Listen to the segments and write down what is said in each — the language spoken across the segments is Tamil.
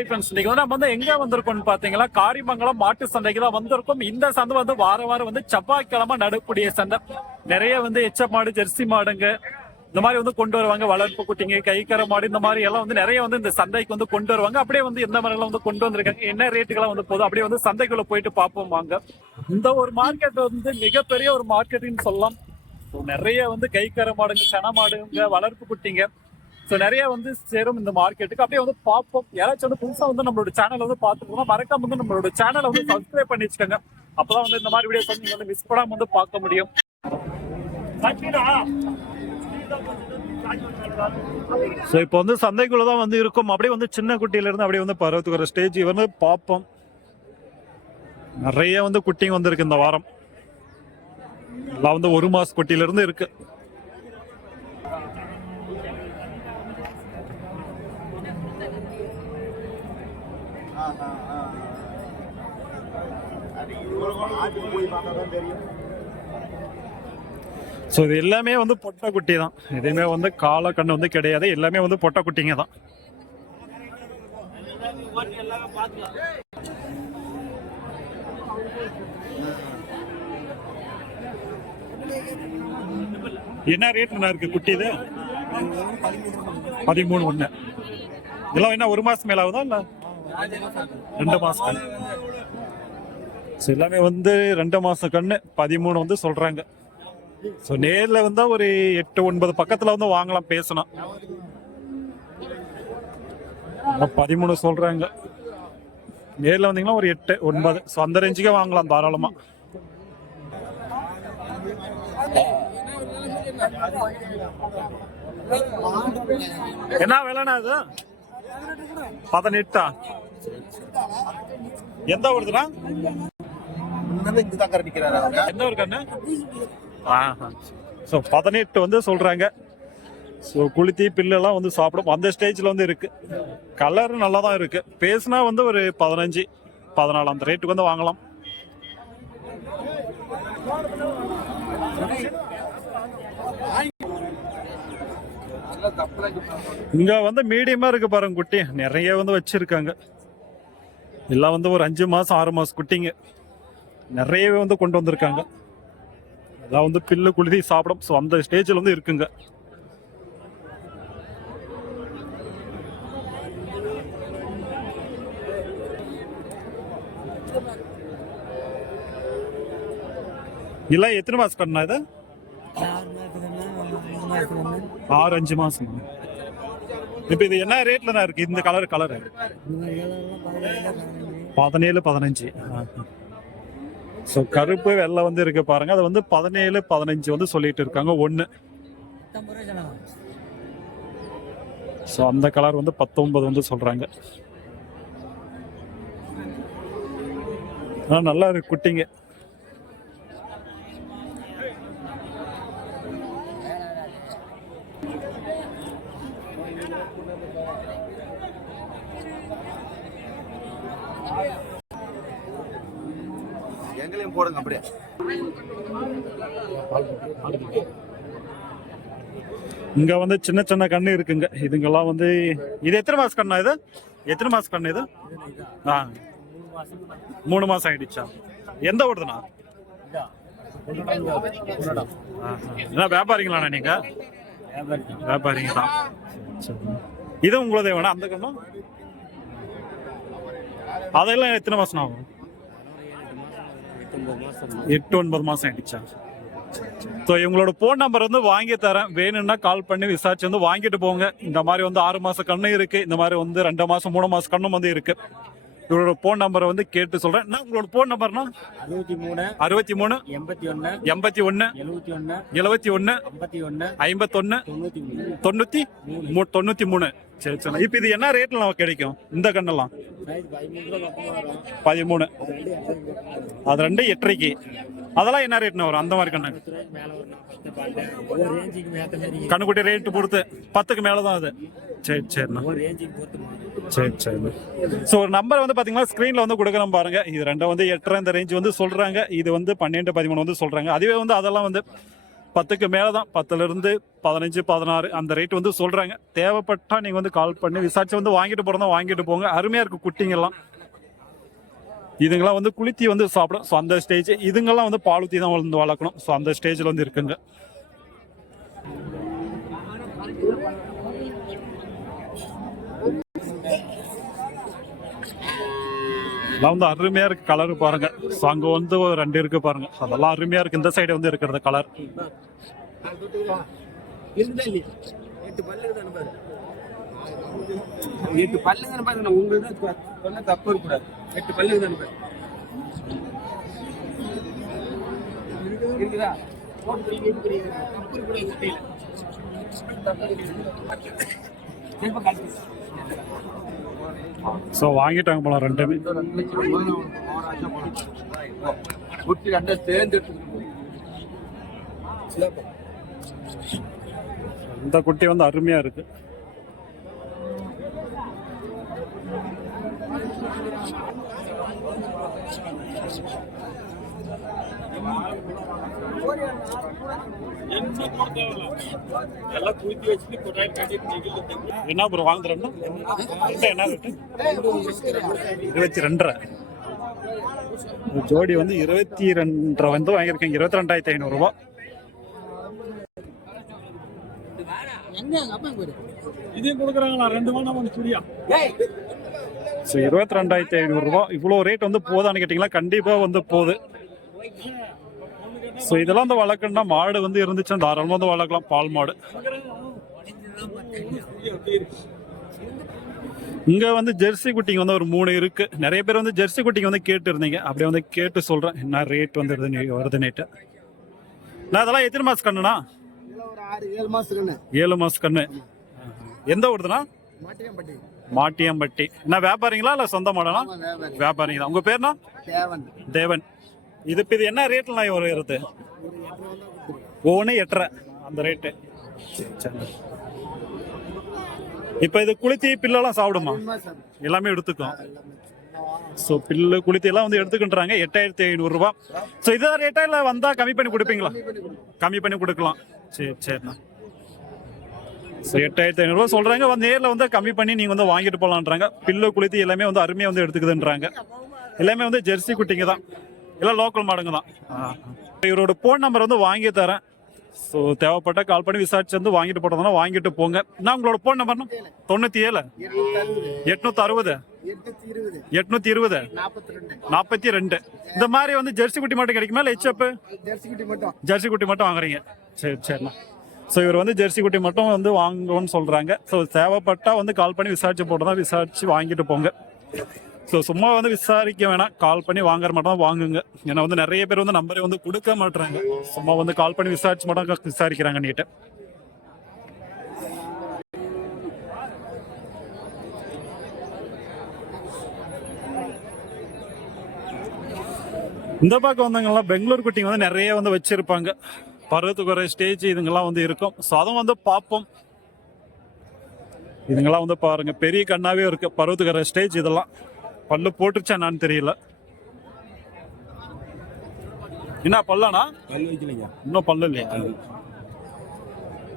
இன்னைக்கு வந்து நம்ம வந்து எங்க வந்திருக்கோம்னு பாத்தீங்கன்னா காரிமங்கலம் மாட்டு சந்தைக்கு தான் வந்திருக்கோம். இந்த சந்தை வந்து வார வாரம் வந்து செவ்வாய்க்கிழமை நடக்கூடிய சந்தை. நிறைய வந்து எச்ச மாடு ஜெர்சி மாடுங்க இந்த மாதிரி வந்து கொண்டு வருவாங்க. வளர்ப்பு குட்டிங்க கைக்கர மாடு இந்த மாதிரி எல்லாம் வந்து நிறைய வந்து இந்த சந்தைக்கு வந்து கொண்டு வருவாங்க. அப்படியே வந்து எந்த மாதிரி வந்து கொண்டு வந்திருக்காங்க. என்ன ரேட்டுக்கெல்லாம் வந்து போதும் அப்படியே வந்து சந்தைக்குள்ள போயிட்டு பார்ப்போம் வாங்க. இந்த ஒரு மார்க்கெட் வந்து மிகப்பெரிய ஒரு மார்க்கெட்டுன்னு சொல்லலாம். நிறைய வந்து கைக்கரை மாடுங்க சென மாடுங்க வளர்ப்பு குட்டிங்க. ஸோ நிறைய வந்து சேரும் இந்த மார்க்கெட்டுக்கு அப்படியே வந்து பார்ப்போம். யாராச்சும் வந்து புதுசா வந்து நம்மளோட சேனல் வந்து பார்த்துக்கோங்க மறக்காம வந்து நம்மளோட சேனலை வந்து சப்ஸ்கிரைப் பண்ணி வச்சுக்கோங்க. அப்பதான் வந்து இந்த மாதிரி வீடியோஸ் வந்து நீங்க வந்து மிஸ் பண்ணாம வந்து பார்க்க முடியும். ஸோ இப்போ வந்து சந்தைக்குள்ள தான் வந்து இருக்கும். அப்படியே வந்து சின்ன குட்டியில இருந்து அப்படியே வந்து பருவத்துக்கு ஒரு ஸ்டேஜ் வந்து பார்ப்போம். நிறைய வந்து குட்டிங்க வந்துருக்கு இந்த வாரம். எல்லாம் வந்து ஒரு மாச ஸோ இது எல்லாமே வந்து பொட்டை குட்டி தான். எதுவுமே வந்து கால கண்ணு வந்து கிடையாது. எல்லாமே வந்து பொட்டை குட்டிங்க தான். என்ன ரேட் இருக்கு குட்டி இது? பதிமூணு ஒன்று இதெல்லாம் என்ன ஒரு மாசம் மேலாகுதா ஆகுதா ரெண்டு மாசம். ஸோ எல்லாமே வந்து ரெண்டு மாதம் கண்ணு பதிமூணு வந்து சொல்கிறாங்க ஸோ நேரில் வந்தால் ஒரு எட்டு ஒன்பது பக்கத்தில் வந்து வாங்கலாம் பேசணும். பதிமூணு சொல்கிறாங்க நேரில் வந்தீங்கன்னா ஒரு எட்டு ஒன்பது. ஸோ அந்த ரேஞ்சுக்கே வாங்கலாம் தாராளமாக என்ன விலைண்ணா இது? பதினெட்டா? எந்த ஊருதுண்ணா இங்கதான் கரடிக்கிறாரு அவங்க. எந்த ஊர் கண்ணு ஸோ பதினெட்டு வந்து சொல்றாங்க. ஸோ குளித்தி பில்லெல்லாம் வந்து சாப்பிடும். அந்த ஸ்டேஜில் வந்து இருக்கு. கலர் நல்லா தான் இருக்கு. பேசுனா வந்து ஒரு பதினஞ்சு பதினாலு அந்த ரேட்டுக்கு வந்து வாங்கலாம். இங்க வந்து மீடியமா இருக்கு பாருங்க குட்டி. நிறைய வந்து வச்சிருக்காங்க. எல்லாம் வந்து ஒரு அஞ்சு மாசம் ஆறு மாசம் குட்டிங்க. நிறையவே வந்து கொண்டு வந்திருக்காங்க. எல்லாம் வந்து பில்லு குளிதி சாப்பிடும். ஸோ அந்த ஸ்டேஜில் வந்து இருக்குங்க. இல்ல எத்தனை மாசம் கண்ணா இது? ஆறு அஞ்சு மாசம். இப்ப இது என்ன ரேட்ல இருக்கு? இந்த கலர் கலர் பதினேழு பதினஞ்சு. ஸோ கருப்பு வெள்ளை வந்து இருக்கு பாருங்க. அது வந்து பதினேழு பதினஞ்சு வந்து சொல்லிட்டு இருக்காங்க. ஒன்று ஸோ அந்த கலர் வந்து பத்தொன்பது வந்து சொல்றாங்க. ஆனால் நல்லா இருக்கு குட்டிங்க. எங்களையும் போடுங்க அப்படியே. இங்க வந்து சின்ன சின்ன கண்ணு இருக்குங்க. இதுங்கெல்லாம் வந்து இது எத்தனை மாசம் கண்ணா இது? எத்தனை மாசம் கண்ணு இது? ஆ. மூணு மாசம் ஆயிடுச்சா? எந்த ஊடுதுண்ணா என்ன வியாபாரிங்களாண்ணா நீங்க? வியாபாரிங்க தான். சரி, சரி. இது உங்களதே வேணா அந்த கண்ணும் அதெல்லாம் எத்தனை மாசம் ஆகும்? எட்டு ஒன்பது மாசம் ஆயிடுச்சா? ஸோ இவங்களோட ஃபோன் நம்பர் வந்து வாங்கி தரேன். வேணும்னா கால் பண்ணி விசாரிச்சு வந்து வாங்கிட்டு போங்க. இந்த மாதிரி வந்து ஆறு மாசம் கண்ணு இருக்கு. இந்த மாதிரி வந்து ரெண்டு மாசம் மூணு மாசம் கண்ணும் வந்து இருக்கு. இவரோட ஃபோன் நம்பரை வந்து கேட்டு சொல்றேன். என்ன உங்களோட ஃபோன் நம்பர்னா அறுபத்தி மூணு அறுபத்தி மூணு எண்பத்தி ஒன்னு எண்பத்தி ஒன்னு எழுபத்தி ஒன்னு எழுபத்தி ஒன்னு ஐம்பத்தி ஒன்னு ஐம்பத்தொன்னு தொண்ணூத்தி தொண்ணூத்தி மூணு. சரி சரி. இப்போ இது என்ன ரேட்ல நமக்கு கிடைக்கும்? இந்த கண்ணெல்லாம்? பதிமூணு. அது ரெண்டு எட்டரைக்கு அதெல்லாம் என்ன ரேட்னு வரும்? அந்த மாதிரி கண்ணு. கண்ணுக்குட்டி ரேட்டு பொறுத்து. பத்துக்கு மேல தான் அது. சரி சரிண்ணா. சரி சரி ஸோ ஒரு நம்பர் வந்து பார்த்தீங்கன்னா ஸ்க்ரீனில் வந்து கொடுக்குறோம் பாருங்க. இது ரெண்டும் வந்து எட்டரை இந்த ரேஞ்ச் வந்து சொல்றாங்க. இது வந்து பன்னெண்டு பதிமூணு வந்து சொல்றாங்க. அதுவே வந்து அதெல்லாம் வந்து பத்துக்கு மேலே தான் பத்துலேருந்து பதினஞ்சு பதினாறு அந்த ரேட் வந்து சொல்கிறாங்க தேவைப்பட்டா நீங்கள் வந்து கால் பண்ணி விசாரிச்சு வந்து வாங்கிட்டு போகிறதா வாங்கிட்டு போங்க. அருமையாக இருக்குது குட்டிங்கெல்லாம். இதுங்கெல்லாம் வந்து குளித்தி வந்து சாப்பிடும். ஸோ அந்த ஸ்டேஜ் இதுங்கெல்லாம் வந்து பால் ஊற்றி தான் வந்து வளர்க்கணும். ஸோ அந்த ஸ்டேஜில் வந்து இருக்குங்க. அதெல்லாம் வந்து அருமையா இருக்கு கலர் பாருங்க. ஸோ அங்க வந்து ஒரு ரெண்டு இருக்கு பாருங்க. அதெல்லாம் அருமையா இருக்கு. இந்த சைடு வந்து இருக்கிறது கலர் எட்டு பல்லுங்க தானே உங்களுக்கு தான் சொன்ன தப்பு இருக்கக்கூடாது. எட்டு பல்லுங்க தானே இருக்குதா? தப்பு இருக்கக்கூடாது குட்டையில. தப்பு இருக்கக்கூடாது. திரும்ப காட்டு. ஸோ வாங்கிட்டாங்க போலாம் ரெண்டுமே. குட்டி ரெண்டை சேர்ந்துட்டு இந்த குட்டி வந்து அருமையாக இருக்கு. என்ன ப்ரோ வாங்குறேன்னா? என்ன ரேட்டு இருபத்தி ரெண்டரை. ஜோடி வந்து இருபத்தி ரெண்டரை வந்து வாங்கியிருக்கேன். இருபத்தி ரெண்டாயிரத்தி ஐநூறுரூவா? இதையும் கொடுக்குறாங்களா? ரெண்டு வேணா ஒன்று சுடியா. ஏய், ஸோ இருபத்தி ரெண்டாயிரத்தி ஐநூறுரூவா இவ்வளோ ரேட் வந்து போதான்னு கேட்டிங்களா கண்டிப்பாக வந்து போகுது. ஸோ இதெல்லாம் வந்து வளர்க்கணும்னா மாடு வந்து இருந்துச்சுன்னா தாராளமாக வந்து வளர்க்கலாம் பால் மாடு. இங்க வந்து ஜெர்சி குட்டிங்க வந்து ஒரு மூணு இருக்கு. நிறைய பேர் வந்து ஜெர்சி குட்டிங்க வந்து கேட்டு இருந்தீங்க அப்படியே வந்து கேட்டு சொல்றேன் என்ன ரேட் வந்து வருது நேட்டு நான் அதெல்லாம் எத்தனை ஒரு ஆறு ஏழு மாசம் கண்ணு. எந்த ஊருதுண்ணா? மாட்டியம்பட்டி. மாட்டியம்பட்டி. என்ன வியாபாரிங்களா இல்ல சொந்த மாடனா ஆமா, வியாபாரி. வியாபாரிங்க தான். உங்க பேர்னா தேவன். தேவன். இது இப்போ இது என்ன ரேட்ல நான் வருது ஒரு ஒவ்வொன்று எட்டரை அந்த ரேட்டு இப்போ இது குளித்தி பில்லெல்லாம் சாப்பிடுமா? எல்லாமே எடுத்துக்கும். ஸோ பில்லு குளித்தி எல்லாம் வந்து எடுத்துக்கின்றாங்க. எட்டாயிரத்தி ஐநூறுரூவா ஸோ இதான் ரேட்டா இல்லை வந்தால் கம்மி பண்ணி கொடுப்பீங்களா? கம்மி பண்ணி கொடுக்கலாம். சரி சரிண்ணா. ஸோ எட்டாயிரத்தி ஐநூறுரூவா சொல்கிறாங்க வந்து நேரில் வந்து கம்மி பண்ணி நீங்கள் வந்து வாங்கிட்டு போகலான்றாங்க பில்லு குளித்தி எல்லாமே வந்து அருமையாக வந்து எடுத்துக்குதுன்றாங்க. எல்லாமே வந்து ஜெர்சி குட்டிங்க தான். எல்லாம் லோக்கல் மாடுங்க தான். இவரோட ஃபோன் நம்பர் வந்து வாங்கி தரேன். ஸோ தேவைப்பட்ட கால் பண்ணி விசாரிச்சு வந்து வாங்கிட்டு போட்டதுனா வாங்கிட்டு போங்க. நான் உங்களோட ஃபோன் நம்பர்னா தொண்ணூற்றி ஏழு எட்நூத்தி அறுபது எட்நூத்தி இருபது நாற்பத்தி ரெண்டு. இந்த மாதிரி வந்து ஜெர்சி குட்டி மட்டும் கிடைக்குமா இல்லை ஹெச்எப் ஜெர்சி குட்டி மட்டும் வாங்குறீங்க. சரி சரிண்ணா. ஸோ இவர் வந்து ஜெர்சி குட்டி மட்டும் வந்து வாங்கணும்னு சொல்றாங்க. ஸோ தேவைப்பட்டா வந்து கால் பண்ணி விசாரிச்சு போட்டதா விசாரிச்சு வாங்கிட்டு போங்க. ஸோ சும்மா வந்து விசாரிக்க வேணாம். கால் பண்ணி வாங்குற மட்டும் தான் வாங்குங்க. ஏன்னா வந்து நிறைய பேர் வந்து நம்பரை வந்து கொடுக்க மாட்றாங்க. சும்மா வந்து கால் பண்ணி விசாரிச்சு மட்டும் விசாரிக்கிறாங்க நீட்டு இந்த பக்கம் வந்தவங்கலாம் பெங்களூர் குட்டிங்க வந்து நிறைய வந்து வச்சிருப்பாங்க. பருவத்துக்கு ஒரு ஸ்டேஜ் இதுங்கெல்லாம் வந்து இருக்கும். ஸோ அதுவும் வந்து பார்ப்போம். இதுங்கெல்லாம் வந்து பாருங்க. பெரிய கண்ணாவே இருக்கு. பருவத்துக்கு ஸ்டேஜ் இதெல்லாம். பல்லு போட்டுருச்சா என்னன்னு தெரியல. என்ன பல்லானா பல்லு வைக்கலையா இன்னும் பல்லு இல்லையா?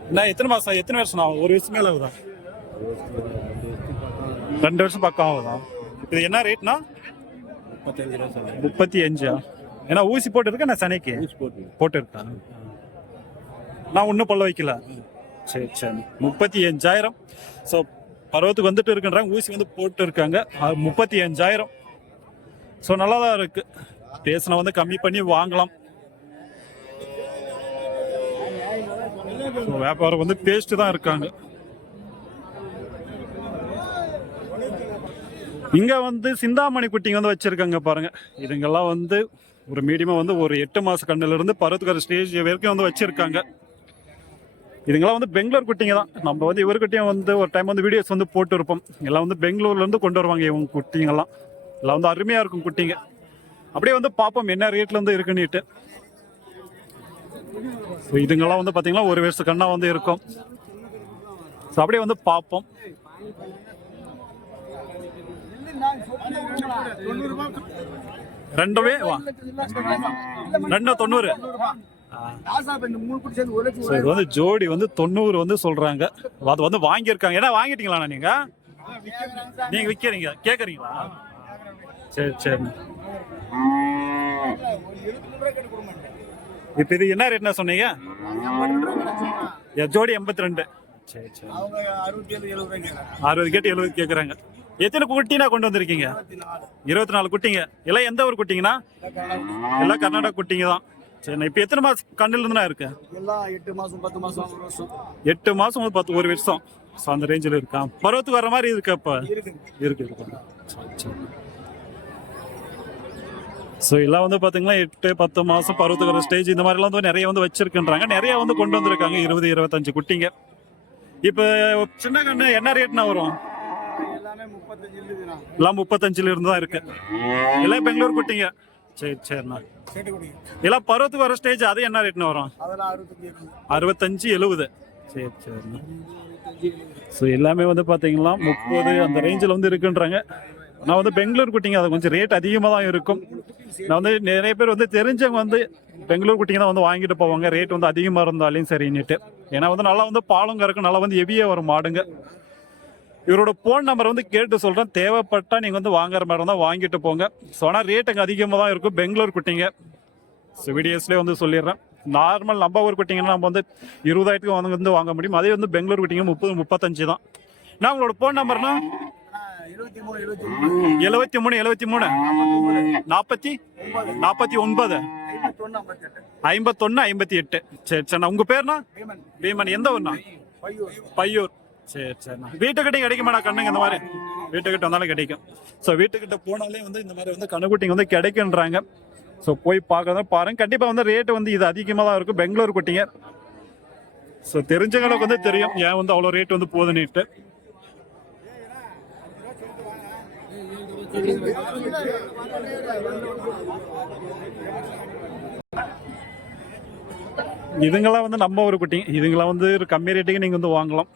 என்ன எத்தனை மாசம் எத்தனை வருஷம் ஆகும்? ஒரு வருஷம் மேல ஆகுதா? ரெண்டு வருஷம் பக்கம் ஆகுதா? இது என்ன ரேட்னா முப்பத்தி அஞ்சா? ஏன்னா ஊசி போட்டு இருக்கா நான் சனைக்கு? போட்டு போட்டு இருக்கா நான் ஒன்றும் பல்ல வைக்கல. சரி சரி. முப்பத்தி அஞ்சாயிரம். ஸோ பருவத்துக்கு வந்துட்டு இருக்குன்றாங்க. ஊசி வந்து போட்டு இருக்காங்க முப்பத்தி அஞ்சாயிரம் ஸோ நல்லா தான் இருக்கு. பேசின வந்து கம்மி பண்ணி வாங்கலாம். வியாபாரம் வந்து பேஸ்ட்டு தான் இருக்காங்க. இங்கே வந்து சிந்தாமணி குட்டிங்க வந்து வச்சுருக்காங்க பாருங்கள் இதுங்கெல்லாம் வந்து ஒரு மீடியமாக வந்து ஒரு எட்டு மாத கண்ணிலிருந்து பருவத்துக்கார ஸ்டேஜ் வரைக்கும் வந்து வச்சுருக்காங்க. இதுங்கெல்லாம் வந்து பெங்களூர் குட்டிங்க தான். நம்ம வந்து இவர்கிட்டையும் வந்து ஒரு டைம் வந்து வீடியோஸ் வந்து போட்டு இருப்போம் எல்லாம் வந்து பெங்களூர்லேருந்து கொண்டு வருவாங்க இவங்க குட்டிங்கெல்லாம். எல்லாம் வந்து அருமையாக இருக்கும் குட்டிங்க. அப்படியே வந்து பார்ப்போம் என்ன ரேட்லேருந்து இருக்குன்னுட்டு. ஸோ இதுங்கெல்லாம் வந்து பார்த்தீங்கன்னா ஒரு வருஷ கண்ணா வந்து இருக்கும். ஸோ அப்படியே வந்து பார்ப்போம். ரெண்டுமே வா. ரெண்டு தொண்ணூறு. இது வந்து ஜோடி வந்து தொண்ணூறு வந்து சொல்றாங்க. அது வந்து வாங்கியிருக்காங்க. ஏன்னா வாங்கிட்டீங்களா நீங்க? நீங்க விற்கிறீங்க கேட்குறீங்களா சரி சரி. இப்போ இது என்ன ரேட்னா சொன்னீங்க? ஜோடி எண்பத்தி ரெண்டு சரி சரி. எழுபது அறுபது கேட்டு எழுபது கேட்குறாங்க எத்தனை குட்டினா கொண்டு வந்திருக்கீங்க? இருபத்தி நாலு. இருபத்தி நாலு குட்டிங்க. எல்லாம் எந்த ஒரு குட்டிங்கண்ணா? எல்லாம் கர்நாடகா குட்டிங்க தான். சரி இப்போ எத்தனை மாசம் கண்ணில் இருந்துனா இருக்கு? எல்லாம் எட்டு மாசம் பத்து மாசம் ஒரு வருஷம் எட்டு மாசம் ஒரு பத்து ஒரு வருஷம். ஸோ அந்த ரேஞ்சில் இருக்கா? பருவத்துக்கு வர மாதிரி இருக்கு அப்போ இருக்கு. இருக்கு. ஸோ எல்லாம் வந்து பார்த்தீங்கன்னா எட்டு பத்து மாதம் பருவத்துக்கு வர ஸ்டேஜ் இந்த மாதிரிலாம் வந்து நிறைய வந்து வச்சிருக்குன்றாங்க. நிறைய வந்து கொண்டு வந்திருக்காங்க. இருபது இருபத்தஞ்சு குட்டிங்க. இப்போ சின்ன கண்ணு என்ன ரேட்னா வரும்? எல்லாமே முப்பத்தஞ்சு எல்லாம் முப்பத்தஞ்சுல இருந்து தான் இருக்கு. எல்லாம் பெங்களூர் குட்டிங்க. சரி சரிண்ணா. எல்லாம் பருவத்துக்கு வர ஸ்டேஜ் அது என்ன ரேட்னு வரும்? அறுபத்தஞ்சு எழுபது. சரி சரிண்ணா. ஸோ எல்லாமே வந்து பார்த்தீங்கன்னா முப்பது அந்த ரேஞ்சில் வந்து இருக்குன்றாங்க. நான் வந்து பெங்களூர் குட்டிங்க அது கொஞ்சம் ரேட் அதிகமாக தான் இருக்கும். நான் வந்து நிறைய பேர் வந்து தெரிஞ்சவங்க வந்து பெங்களூர் குட்டிங்க தான் வந்து வாங்கிட்டு போவாங்க. ரேட் வந்து அதிகமாக இருந்தாலையும் சரின்னுட்டு. ஏன்னா வந்து நல்லா வந்து பாலும் கறக்கும் நல்லா வந்து ஹெவியாக வரும் மாடுங்க. இவரோட ஃபோன் நம்பர் வந்து கேட்டு சொல்கிறேன் தேவைப்பட்டா நீங்கள் வந்து வாங்குற மாதிரி இருந்தால் வாங்கிட்டு போங்க. ஸோ ஆனால் ரேட் அங்கே அதிகமாக தான் இருக்கும் பெங்களூர் குட்டிங்க. ஸோ வீடியோஸ்லேயே வந்து சொல்லிடுறேன். நார்மல் நம்ம ஊர் குட்டிங்கன்னா நம்ம வந்து இருபதாயிரத்துக்கு வந்து வந்து வாங்க முடியும். அதே வந்து பெங்களூர் குட்டிங்க முப்பது முப்பத்தஞ்சு தான். நான் உங்களோட ஃபோன் நம்பர்னா எழுபத்தி மூணு எழுபத்தி மூணு. நாற்பத்தி நாற்பத்தி ஒன்பது. ஐம்பத்தொன்னு ஐம்பத்தி எட்டு. சரி சரிண்ணா உங்கள் பேர்னா? பீமன். எந்த பையூர். பையூர். சரி சரிண்ணா வீட்டுக்கிட்டே கிடைக்குமாடா கண்ணுங்க இந்த மாதிரி? வீட்டுக்கிட்ட வந்தாலும் கிடைக்கும். ஸோ வீட்டுக்கிட்ட போனாலே வந்து இந்த மாதிரி வந்து கண்ணுக்குட்டிங்க வந்து கிடைக்குன்றாங்க. ஸோ போய் பார்க்கறத பாருங்க. கண்டிப்பாக வந்து ரேட்டு வந்து இது அதிகமாக தான் இருக்கும். பெங்களூர் குட்டிங்க. ஸோ தெரிஞ்சவங்களுக்கு வந்து தெரியும். ஏன் வந்து அவ்வளோ ரேட் வந்து போகுதுன்னுட்டு இதுங்களாம் வந்து நம்ம ஒரு குட்டிங்க. இதுங்களாம் வந்து கம்மி ரேட்டுக்கு நீங்கள் வந்து வாங்கலாம்.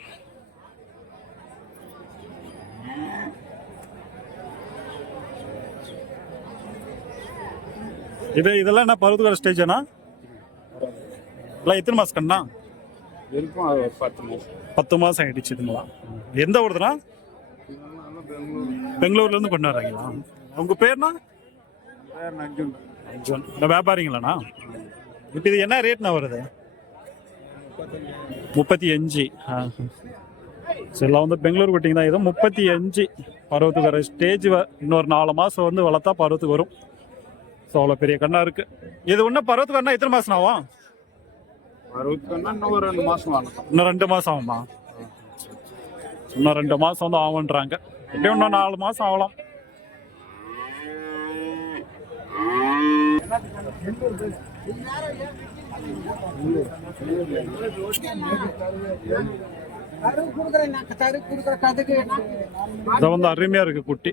இது இதெல்லாம் என்ன பருவத்துக்கார ஸ்டேஜ்னா எல்லாம் எத்தனை மாசம் கண்ணா? இருக்கும் அது பத்து மாசம். பத்து மாசம் ஆயிடுச்சு இதுங்களா? எந்த ஊருதுண்ணா பெங்களூர்ல இருந்து கொண்டு வர்றீங்களா? உங்க பேர்னா அர்ஜுன் இந்த வியாபாரிங்களாண்ணா? இப்போ இது என்ன ரேட்னா வருது? முப்பத்தி அஞ்சு. ஸோ எல்லாம் வந்து பெங்களூர் குட்டிங்க தான் இது முப்பத்தி அஞ்சு. பருவத்துக்கு வர ஸ்டேஜ் இன்னொரு நாலு மாதம் வந்து வளர்த்தா பருவத்துக்கு வரும். ஸோ அவ்வளோ பெரிய கண்ணா இருக்கு. இது இன்னும் பருவத்துக்கு வரனா எத்தனை மாதம் ஆகும்? இன்னும் ரெண்டு மாசம் வரணும் இன்னும் ரெண்டு மாதம் ஆகுமா? இன்னும் ரெண்டு மாதம் வந்து ஆகுன்றாங்க எப்படியும் இன்னும் நாலு மாதம் ஆகலாம். அருமையா இருக்கு குட்டி.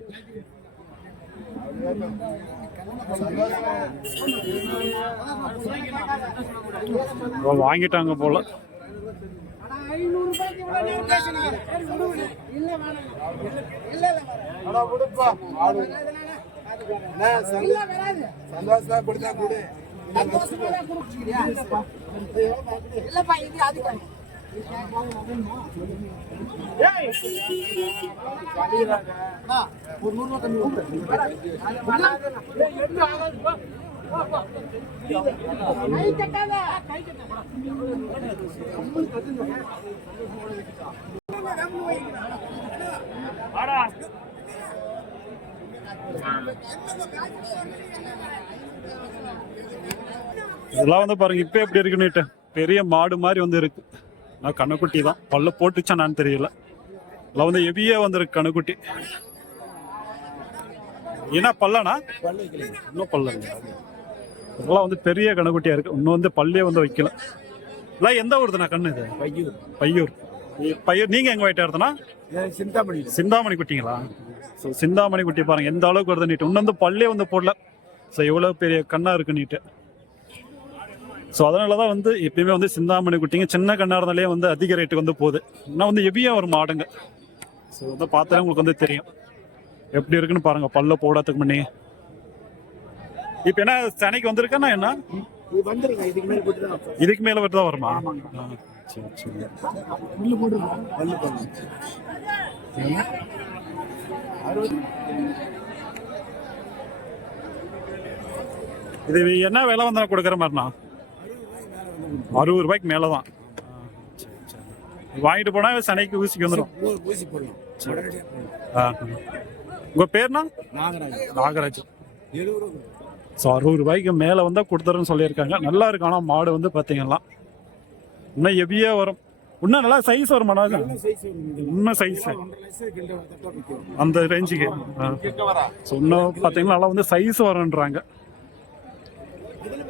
வாங்கிட்டாங்க போல. சந்தோஷமா கொடுத்தா கொடு. இல்லப்பா இது அதுக்கு ஒரு நூறு ரூபா கை கட்டாத கை கட்டாத. இதெல்லாம் வந்து பாருங்க இப்ப எப்படி இருக்குன்னுட்டு பெரிய மாடு மாதிரி வந்து இருக்கு. நான் கண்ணுக்குட்டி தான். பல்ல போட்டுச்சா நான் தெரியல. இதெல்லாம் வந்து ஹெவியா வந்திருக்கு கண்ணுக்குட்டி. என்ன பல்லனா? இன்னும் பல்ல? இதெல்லாம் வந்து பெரிய கண்ணுக்குட்டியா இருக்கு. இன்னும் வந்து பல்லே வந்து வைக்கல. இதெல்லாம் எந்த ஊருதுண்ணா கண்ணு இது? பையூர். பையூர். பையூர். நீங்க எங்க வாயிட்டா இருந்தனா சிந்தாமணி சிந்தாமணி குட்டிங்களா? ஸோ சிந்தாமணி குட்டி பாருங்க. எந்த அளவுக்கு வருது நீட்டு. இன்னும் வந்து பல்லே வந்து போடல. ஸோ எவ்வளோ பெரிய கண்ணா இருக்கு நீட்டு. ஸோ அதனால தான் வந்து எப்பயுமே வந்து சிந்தாமணி குட்டிங்க சின்ன கண்ணா இருந்தாலே வந்து அதிக ரேட்டுக்கு வந்து போகுது. இன்னும் வந்து ஹெவியாக வரும் மாடுங்க. ஸோ வந்து பார்த்தாலே உங்களுக்கு வந்து தெரியும். எப்படி இருக்குன்னு பாருங்க பல்ல போடாததுக்கு முன்னே. இப்போ என்ன சனைக்கு வந்திருக்கேன்னா என்ன? இதுக்கு மேல போட்டு தான் வருமா? சரி சரி. இது என்ன விலை வந்தா கொடுக்குற மாதிரிண்ணா? அறுபது ரூபாய்க்கு மேலே தான் வாங்கிட்டு போனா சனைக்கு ஊசிக்கு வந்துடும் ஊசி போடலாம். உடனடியாக போடலாம். உங்க பேர்னா? நாகராஜ். நாகராஜ். ஸோ அறுபது ரூபாய்க்கு மேலே வந்தால் கொடுத்துறேன்னு சொல்லியிருக்காங்க. நல்லா இருக்கு. ஆனால் மாடு வந்து பார்த்தீங்கன்னா இன்னும் ஹெவியா வரும். இன்னும் நல்லா சைஸ் வரும் இன்னும் சைஸ் அந்த ரேஞ்சுக்கு ஸோ இன்னும் பார்த்தீங்கன்னா நல்லா வந்து சைஸ் வரும்ன்றாங்க இதுல பாப்பா இங்க இங்க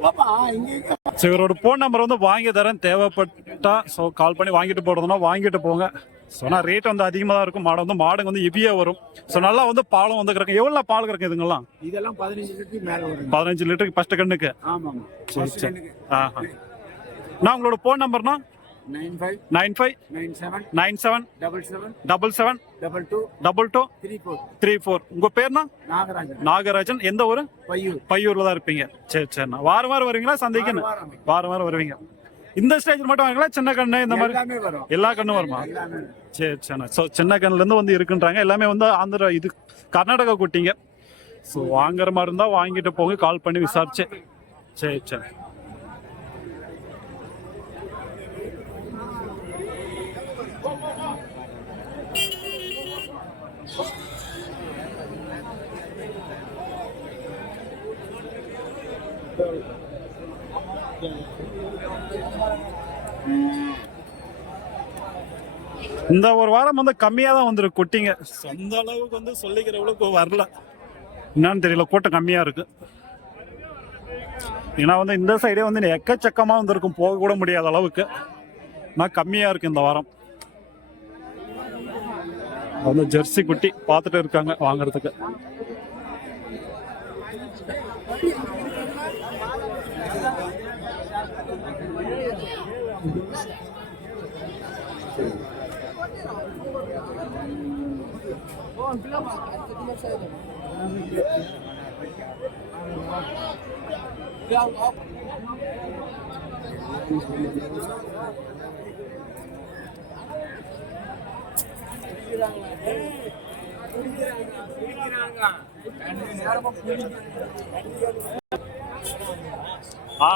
ஸோ இவரோட ஃபோன் நம்பர் வந்து வாங்கி தரேன். தேவைப்பட்டா ஸோ கால் பண்ணி வாங்கிட்டு போகிறதுனா வாங்கிட்டு போங்க. ஸோ ஆனால் ரேட் வந்து அதிகமாக தான் இருக்கும். மாடு வந்து மாடுங்க வந்து ஹெவியாக வரும். ஸோ நல்லா வந்து பாலும் வந்து கிடக்கும். எவ்வளோ பால் கிடக்கும் இதுங்கெல்லாம்? இதெல்லாம் பதினஞ்சு லிட்டருக்கு மேல வரும். பதினஞ்சு லிட்டருக்கு ஃபர்ஸ்ட் கண்ணுக்கு. ஆமாங்க சரி சரி. ஆஹா நான் உங்களோட phone நம்பர்னா nine five nine five nine seven nine seven double seven double seven double two double two three four three four உங்கள் பேர்னா? நாகராஜன். நாகராஜன். எந்த ஊர்? பையூர். பையூரில் தான் இருப்பீங்க. சரி சரிண்ணா வாரம் வாரம் வருவீங்களா? சந்தைக்குன்னு வாரம். வாரம் வருவீங்க. இந்த ஸ்டேஜ் மட்டும் வாங்களா சின்ன கண்ணு இந்த மாதிரி? எல்லா கண்ணும் வருமா? சரி சரிண்ணா ஸோ சின்ன கண்ணுல இருந்து வந்து இருக்குன்றாங்க. எல்லாமே வந்து ஆந்திரா இது கர்நாடகா குட்டிங்க. ஸோ வாங்குற மாதிரி இருந்தா வாங்கிட்டு போங்க. கால் பண்ணி விசாரிச்சு. சரி சரி. இந்த ஒரு வாரம் வந்து கம்மியா தான் வந்துருக்கு குட்டிங்க. அந்த அளவுக்கு வந்து சொல்லிக்கிற அளவுக்கு வரல. என்னன்னு தெரியல கூட்டம் கம்மியா இருக்கு. ஏன்னா வந்து இந்த சைடே வந்து எக்கச்சக்கமா வந்திருக்கும் போக கூட முடியாத அளவுக்கு. நான் கம்மியா இருக்கு இந்த வாரம். வந்து ஜெர்சி குட்டி பார்த்துட்டு இருக்காங்க வாங்குறதுக்கு. ஆ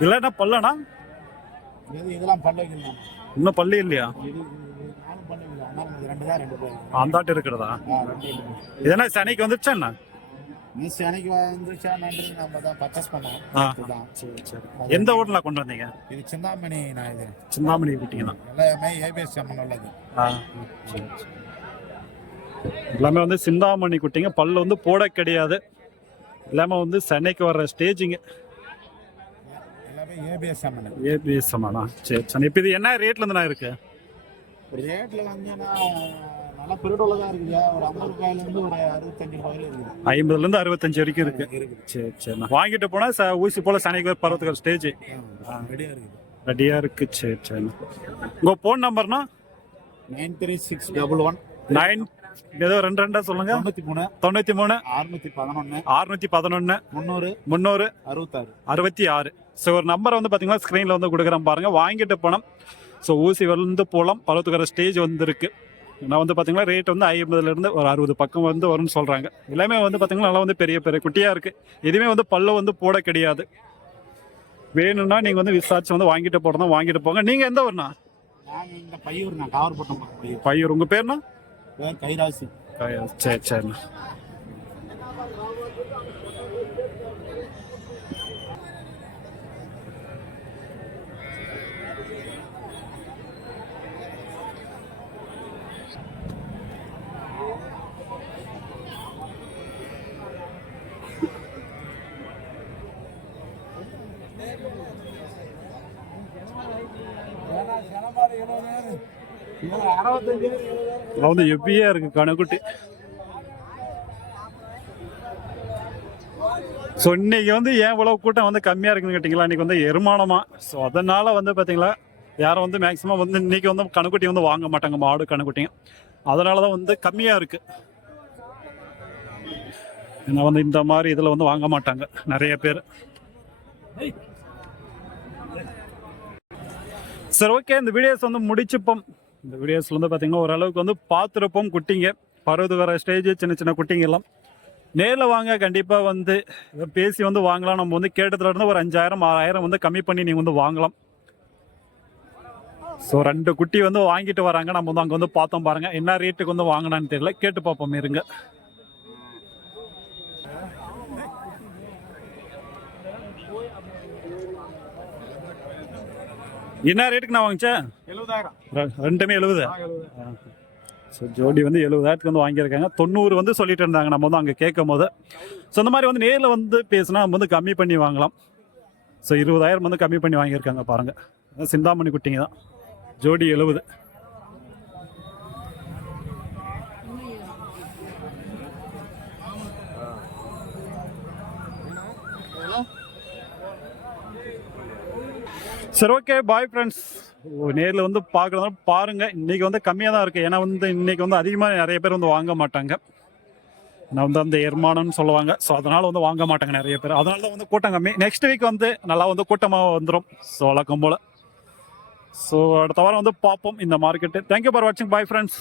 இல்லைன்னா பல்லனா? இதெல்லாம் இன்னும் பல்லு இல்லையா? அந்தாட்டு இருக்கிறதா. இதென்ன சனிக்கு வந்துருச்சா என்ன? நீ சனிக்கு வந்துச்சா நன்றி நம்ம தான் பர்ச்சேஸ் பண்ணோம். சரி சரி. எந்த ஊர்ல கொண்டு வந்தீங்க? இது சிந்தாமணி நான் இது. சிந்தாமணி குட்டிங்கண்ணா எல்லாமே ஏபிஎஸ் சம்மன் உள்ளது. ஆ. சரி சரி. எல்லாமே வந்து சிந்தாமணி குட்டிங்க. பல்லு வந்து போட கிடையாது. எல்லாமே வந்து சென்னைக்கு வர்ற ஸ்டேஜிங்க. ஏபிஎஸ் சம்மன் ஏபிஎஸ் சமானா சரி சரி இப்போ இது என்ன ரேட்ல இருந்து நான் இருக்கு? ரேட்ல வந்தீங்கன்னா நல்லா பெருடோல தான் இருக்குது ஒரு ஐம்பது ரூபாயிலேருந்து ஒரு அறுபத்தஞ்சு ரூபாயில இருக்குது. ஐம்பதுல இருந்து அறுபத்தஞ்சு வரைக்கும் இருக்கு. இருக்குது. சரி சரி வாங்கிட்டு போனா ச- ஊசி போல சனிக்கு பருவத்துக்கு ஸ்டேஜ் ரெடியாக இருக்குது. ரெடியா இருக்கு. சரி சரி உங்க phone நம்பர்னா nine three six double one. Nine ஏதோ ரெண்டு ரெண்டா சொல்லுங்க. தொண்ணூற்றி மூணு. தொண்ணூத்தி மூணு. அறுநூத்தி பதினொன்று அறுநூத்தி பதினொன்னு. முந்நூறு. முந்நூறு. அறுபத்தாறு. அறுபத்தி ஆறு. ஸோ ஒரு நம்பரை வந்து பார்த்தீங்கன்னா ஸ்க்ரீனில் வந்து கொடுக்குறேன் பாருங்க. வாங்கிட்டு போனோம். ஸோ ஊசி வந்து போகலாம் பருவத்துக்கிற ஸ்டேஜ் வந்துருக்கு. நான் வந்து பார்த்தீங்கன்னா ரேட் வந்து ஐம்பதுலேருந்து ஒரு அறுபது பக்கம் வந்து வரும்னு சொல்கிறாங்க எல்லாமே வந்து பார்த்தீங்கன்னா நல்லா வந்து பெரிய பெரிய குட்டியாக இருக்குது எதுவுமே வந்து பல்ல வந்து போட கிடையாது. வேணும்னா நீங்கள் வந்து விசாரிச்சு வந்து வாங்கிட்டு போகிறதா வாங்கிட்டு போங்க. நீங்கள் எந்த ஊர்னா பையூர் நான் பையூர். உங்கள் பேர்னா பேர் கைராசி. சரி சரிண்ணா வந்து ஹெவியாக இருக்குது கணக்குட்டி. ஸோ இன்னைக்கு வந்து ஏன் இவ்வளவு கூட்டம் வந்து கம்மியாக இருக்குன்னு கேட்டிங்களா? இன்னைக்கு வந்து எருமானமா. ஸோ அதனால வந்து பார்த்தீங்களா யாரும் வந்து மேக்ஸிமம் வந்து இன்னைக்கு வந்து கணக்குட்டி வந்து வாங்க மாட்டாங்க மாடு கணக்குட்டியும். அதனால தான் வந்து கம்மியாக இருக்கு. ஏன்னா வந்து இந்த மாதிரி இதில் வந்து வாங்க மாட்டாங்க நிறைய பேர். சரி ஓகே இந்த வீடியோஸ் வந்து முடிச்சுப்போம். இந்த வீடியோஸ்ல வந்து பார்த்தீங்கன்னா ஓரளவுக்கு வந்து பார்த்துருப்போம் குட்டிங்க. பருவது வர ஸ்டேஜ் சின்ன சின்ன குட்டிங்க எல்லாம். நேரில் வாங்க கண்டிப்பாக வந்து பேசி வந்து வாங்கலாம். நம்ம வந்து கேட்டதுல இருந்து ஒரு அஞ்சாயிரம் ஆறாயிரம் வந்து கம்மி பண்ணி நீங்கள் வந்து வாங்கலாம். ஸோ ரெண்டு குட்டி வந்து வாங்கிட்டு வராங்க. நம்ம வந்து அங்கே வந்து பார்த்தோம் பாருங்கள் என்ன ரேட்டுக்கு வந்து வாங்கினான்னு தெரியல. கேட்டு பார்ப்போம் இருங்க. என்ன ரேட்டுக்கு நான் வாங்கிச்சேன்? எழுபதாயிரம். ரெண்டுமே எழுபது. ஸோ ஜோடி வந்து எழுபதாயிரத்துக்கு வந்து வாங்கியிருக்காங்க. தொண்ணூறு வந்து சொல்லிட்டு இருந்தாங்க. நம்ம வந்து அங்கே கேட்கும் போது ஸோ இந்த மாதிரி வந்து நேரில் வந்து பேசினா நம்ம வந்து கம்மி பண்ணி வாங்கலாம். ஸோ இருபதாயிரம் வந்து கம்மி பண்ணி வாங்கியிருக்காங்க பாருங்க. அதான் சிந்தாமணி குட்டிங்க தான். ஜோடி எழுபது. சரி ஓகே பாய் ஃப்ரெண்ட்ஸ் நேரில் வந்து பார்க்குறதுனால பாருங்கள் இன்றைக்கி வந்து கம்மியாக தான் இருக்குது ஏன்னா வந்து இன்றைக்கி வந்து அதிகமாக நிறைய பேர் வந்து வாங்க மாட்டாங்க. நான் வந்து அந்த எர்மானம்னு சொல்லுவாங்க. ஸோ அதனால் வந்து வாங்க மாட்டாங்க நிறைய பேர். அதனால தான் வந்து கூட்டம் கம்மி. நெக்ஸ்ட் வீக் வந்து நல்லா வந்து கூட்டமாக வந்துடும் ஸோ வழக்கம் போல். ஸோ அடுத்த வாரம் வந்து பார்ப்போம் இந்த மார்க்கெட்டு தேங்க்யூ ஃபார் வாட்சிங் பாய் ஃப்ரெண்ட்ஸ்